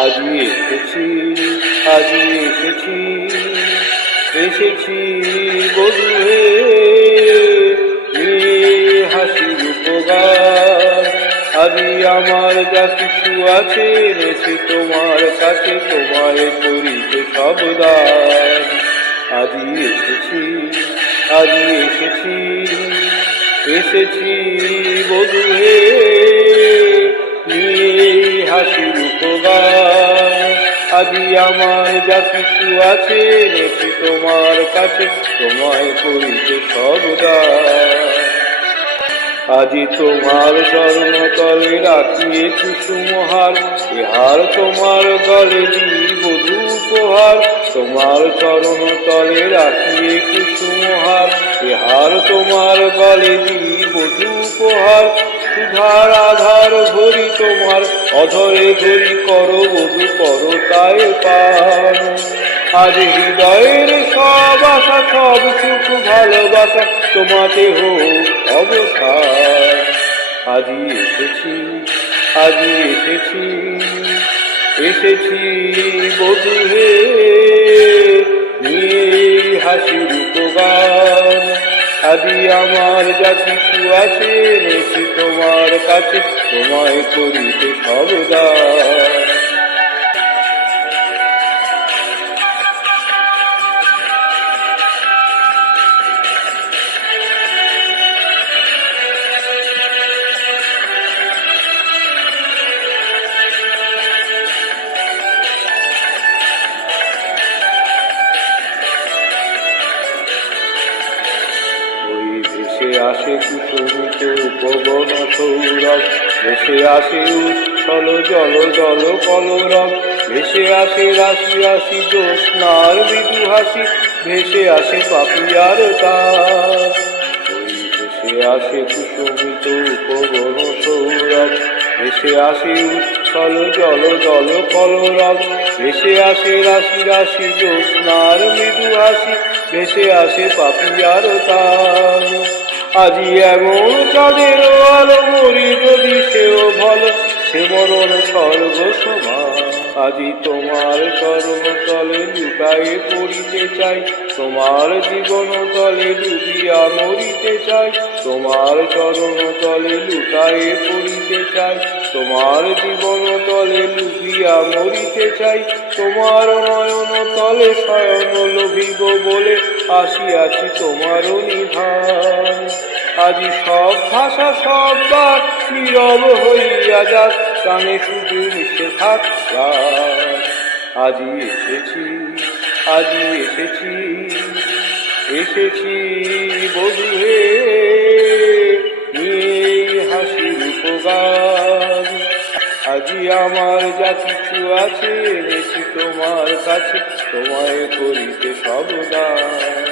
আজি এসেছি, আজি এসেছি, এসেছি বধূ হে, নিয়ে হাসির উপগার। আজি আমার যা কিছু আছে এনেছি তোমার কাছে, তোমায় করিতে সবদান। আজি এসেছি, আজি এসেছি, এসেছি বধূ হে, নিয়ে হাসির উপগার। আজি আমার যা কিছু আছে এনেছি তোমার কাছে, তোমায় করিতে সবদান। আজি তোমার চরণতলে রাখিয়ে কুসুমহার, ইহার তোমার গলে দিই বধূ উপহার। তোমার চরণতলে রাখিয়ে কুসুমহার, ইহার তোমার গলে দিই বধূ উপহার। সুধার আধার ভরি তোমার অধরে ধরি, করো বধূ করো তাই পান। আজ হৃদয়ের সব আশা, সব সুখ ভালোবাসা তোমাতে হোক অবসান। আজি এসেছি, আজি এসেছি, এসেছি বধূ হে, নিয়ে হাসির উপগান। আজি আমার যা কিছু আছে এনেছি তোমার কাছে, তোমায় করিতে সবদান। ভেসে আসে কুসুমিত পবন সৌরভ, ভেসে আসে উচ্ছল জল জল কলরব। ভেসে আসে রাশি রাশি জ্যোৎস্নার মৃদু হাসি, ভেসে আসে পাপিয়ার তার। ওই ভেসে আসে কুসুমিত পবন সৌরভ, ভেসে আসে উচ্ছল জল জল কলরব। ভেসে আসে রাশি রাশি জ্যোৎস্নার মৃদু হাসি, ভেসে আসে পাপিয়ার তার। আজি এমন চাঁদের আলো মরি যদি সেও ভালো, সে মরণ স্বর্গ সমান। আজি তোমার চরণ তলে লুটায়ে পড়িতে চাই, তোমার জীবন তলে ডুবিয়া মরিতে চাই। তোমার চরণ তলে লুটায়ে পড়িতে চাই, তোমার জীবন তলে ডুবিয়া মরিতে চাই। তোমার নয়ন তলে শয়ন লোভিব বলে আসিয়াছি তোমার নিধান। আজি সব ভাষা সব বাক নীরব হইয়া যাক, প্রাণে শুধু মিশে থাক প্রাণ। আজি এসেছি, আজি এসেছি, এসেছি বধূ হে, নিয়ে হাসির উপগান। আজি আমার যা কিছু আছে এনেছি তোমার কাছে, তোমায় করিতে সবদান।